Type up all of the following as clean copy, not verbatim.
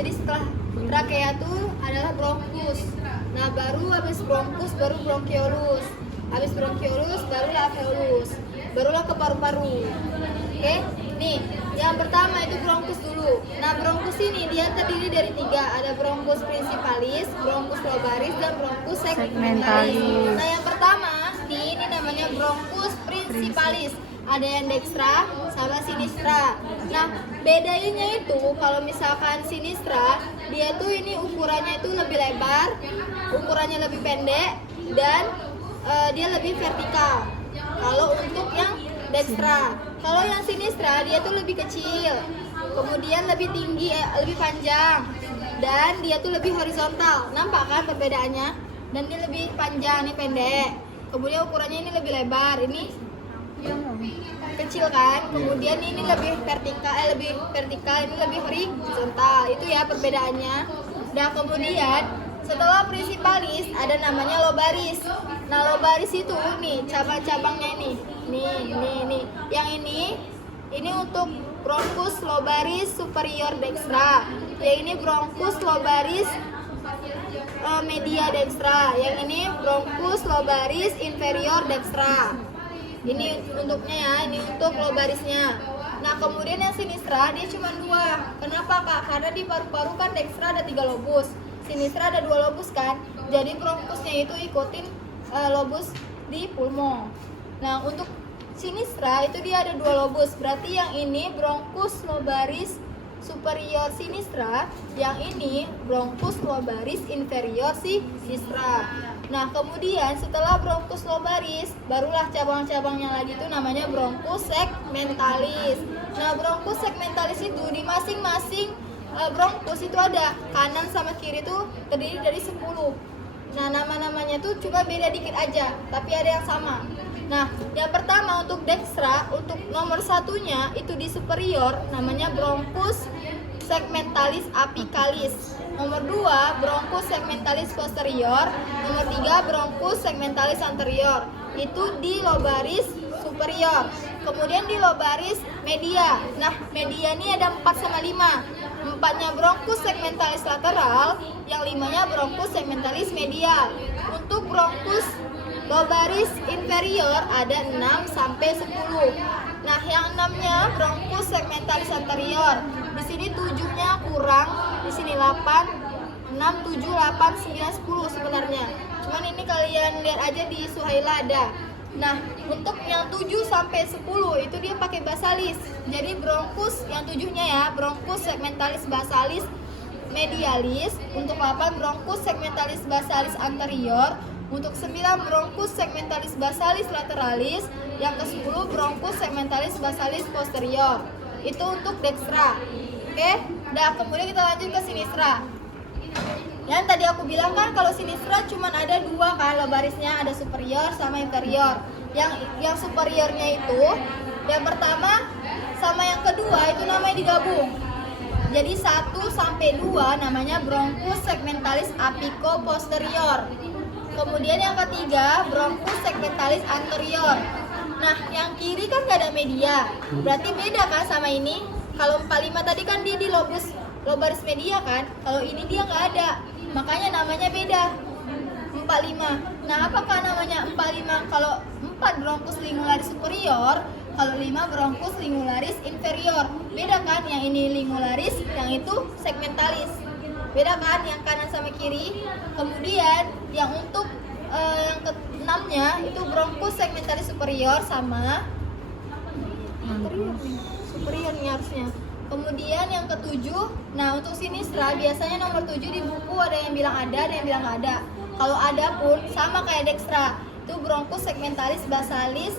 Jadi setelah trakea tuh adalah bronkus. Nah, baru habis bronkus baru bronkiolus. Habis bronkiolus barulah alveolus. Barulah ke paru-paru. Oke? Nih, yang pertama itu bronkus dulu. Nah, bronkus ini dia terdiri dari 3. Ada bronkus principalis, bronkus lobaris, dan bronkus segmentalis. Nah, yang pertama nih, ini namanya bronkus principalis. Ada yang dextra sama sinistra. Nah, bedanya itu kalau misalkan sinistra, dia tuh ini ukurannya itu lebih lebar, ukurannya lebih pendek, dan dia lebih vertikal. Kalau untuk yang dextra, kalau yang sinistra dia tuh lebih kecil, kemudian lebih tinggi, lebih panjang, dan dia tuh lebih horizontal. Nampak kan perbedaannya? Dan dia lebih panjang, ini pendek. Kemudian ukurannya ini lebih lebar, ini kecil kan. Kemudian ini lebih vertikal, ini lebih horizontal. Itu ya perbedaannya. Nah, kemudian setelah principalis ada namanya lobaris. Nah, lobaris itu nih cabang-cabangnya ini. Nih. Yang ini untuk bronkus lobaris superior dextra. Yang ini bronkus lobaris media dextra. Yang ini bronkus lobaris inferior dextra. Ini untuknya ya, ini untuk lobarisnya. Nah, kemudian yang sinistra dia cuma 2. Kenapa Kak? Karena di paru-paru kan dextra ada 3 lobus, sinistra ada 2 lobus kan. Jadi bronkusnya itu ikutin lobus di pulmo. Nah, untuk sinistra itu dia ada 2 lobus. Berarti yang ini bronkus lobaris superior sinistra, yang ini bronkus lobaris inferior sinistra. Nah, kemudian setelah bronkus lobaris, barulah cabang-cabangnya lagi itu namanya bronkus segmentalis. Nah, bronkus segmentalis itu di masing-masing bronkus itu ada kanan sama kiri itu terdiri dari 10. Nah, nama-namanya tuh cuma beda dikit aja, tapi ada yang sama. Nah, yang pertama untuk dextra, untuk nomor 1-nya itu di superior namanya bronkus segmentalis apicalis. Nomor 2 bronkus segmentalis posterior. Nomor 3 bronkus segmentalis anterior. Itu di lobaris superior. Kemudian di lobaris media. Nah, media ini ada 4 sama 5. 4-nya bronkus segmentalis lateral, yang 5-nya bronkus segmentalis medial. Untuk bronkus lobaris inferior ada 6 sampai 10. Nah, yang 6-nya bronkus segmentalis anterior. Di sini 7-nya kurang, di sini 8, 6, 7, 8, 9, 10 sebenarnya. Cuman ini kalian lihat aja di Suhaila ada. Nah, untuk yang 7 sampai 10 itu dia pakai basalis. Jadi bronkus yang 7-nya ya, bronkus segmentalis basalis medialis. Untuk 8 bronkus segmentalis basalis anterior. Untuk 9 bronkus segmentalis basalis lateralis. Yang ke-10 bronkus segmentalis basalis posterior. Itu untuk dextra. Oke? Nah, kemudian kita lanjut ke sinistra. Yang tadi aku bilang kan kalau sinistra cuma ada 2 kan lobarisnya, ada superior sama inferior. Yang superiornya itu yang pertama sama yang kedua itu namanya digabung. Jadi 1 sampai 2 namanya bronkus segmentalis apico posterior. Kemudian yang ketiga bronkus segmentalis anterior. Nah, yang kiri kan gak ada media. Berarti beda kan sama ini. Kalau 45 tadi kan dia di lobaris media kan. Kalau ini dia nggak ada. Makanya namanya beda. 45. Nah, apakah namanya 45? Kalau 4 bronkus lingularis superior, kalau 5 bronkus lingularis inferior. Beda kan? Yang ini lingularis, yang itu segmentalis. Beda kan yang kanan sama kiri. Kemudian yang untuk yang ke-6-nya itu bronkus segmentalis superior sama superior nih harusnya. Kemudian yang ke-7, nah untuk sinistra biasanya nomor 7 di buku ada yang bilang ada yang bilang nggak ada. Kalau ada pun sama kayak dextra, itu bronkus segmentalis basalis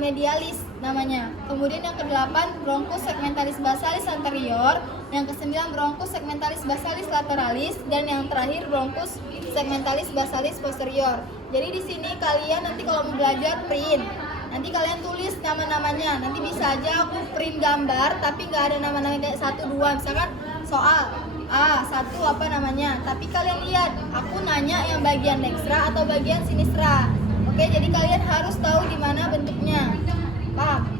medialis namanya. Kemudian yang ke-8 bronkus segmentalis basalis anterior, yang ke-9 bronkus segmentalis basalis lateralis, dan yang terakhir bronkus segmentalis basalis posterior. Jadi di sini kalian nanti kalau mau belajar print, nanti kalian tulis nama-namanya. Nanti bisa aja aku print gambar tapi nggak ada nama-nama kayak 1, 2. Misalkan soal A1 apa namanya, tapi kalian lihat aku nanya yang bagian dextra atau bagian sinistra. Oke, jadi kalian harus tahu di mana bentuknya. Paham?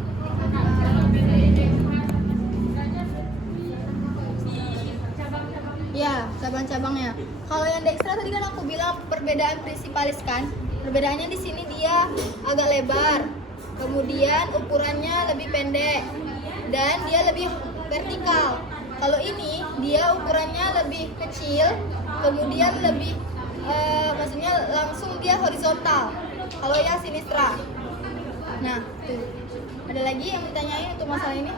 Ya, cabang-cabangnya. Kalau yang dextra tadi kan aku bilang perbedaan principalis kan. Perbedaannya di sini dia agak lebar, kemudian ukurannya lebih pendek, dan dia lebih vertikal. Kalau ini dia ukurannya lebih kecil, kemudian lebih maksudnya langsung dia horizontal. Kalau yang sinistra. Nah, tuh. Ada lagi yang ditanyain untuk masalah ini?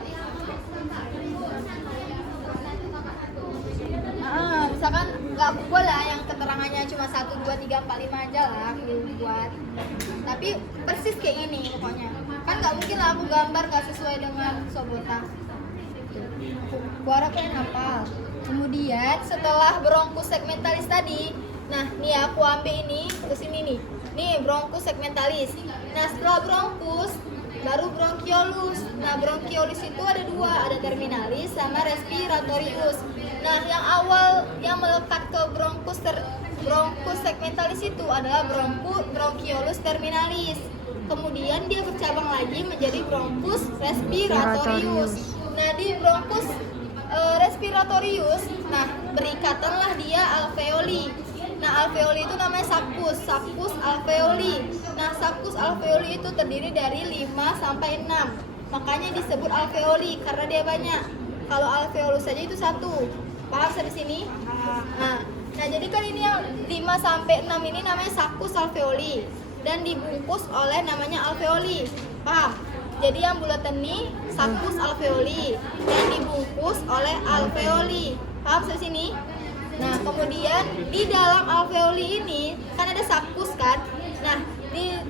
Misalkan nggak aku buat lah yang keterangannya cuma 1, 2, 3, 4, 5 aja lah aku buat. Tapi persis kayak gini pokoknya. Kan nggak mungkin lah aku gambar nggak sesuai dengan sobota. Aku harap kalian hafal. Kemudian setelah bronkus segmentalis tadi, nah nih aku ambil ini ke sini nih. Nih bronkus segmentalis. Nah setelah bronkus baru bronkiolus. Nah bronkiolus itu ada dua, ada terminalis sama respiratorius. Nah yang awal yang melekat ke bronkus segmentalis itu adalah bronkiolus terminalis. Kemudian dia bercabang lagi menjadi bronkus respiratorius. Nah di bronkus respiratorius, nah berikatanlah dia alveoli. Nah alveoli itu namanya saccus alveoli. Nah saccus alveoli itu terdiri dari 5 sampai 6. Makanya disebut alveoli karena dia banyak. Kalau alveolus saja itu 1. Paham sampai sini? Nah jadi kan ini yang 5 sampai 6 ini namanya saccus alveoli dan dibungkus oleh namanya alveoli. Paham? Jadi yang bulatan ini saccus alveoli dan dibungkus oleh alveoli. Paham sampai sini? Nah, kemudian di dalam alveoli ini kan ada saccus kan? Nah,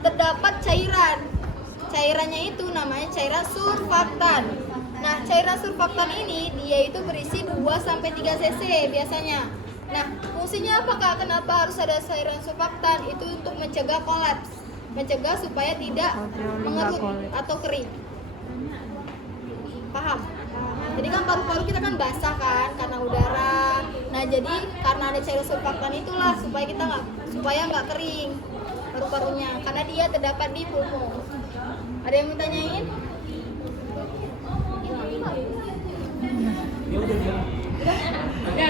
terdapat cairan. Cairannya itu namanya cairan surfaktan. Nah, cairan surfaktan ini dia itu berisi 2 sampai 3 cc biasanya. Nah, fungsinya apakah? Kenapa harus ada cairan surfaktan? Itu untuk mencegah kolaps. Mencegah supaya tidak mengerut atau kering. Paham? Jadi kan paru-paru kita kan basah kan karena udara. Nah jadi karena ada cairan surfaktan itulah supaya nggak kering paru-parunya karena dia terdapat di pulmo. Ada yang mau tanyain? Udah?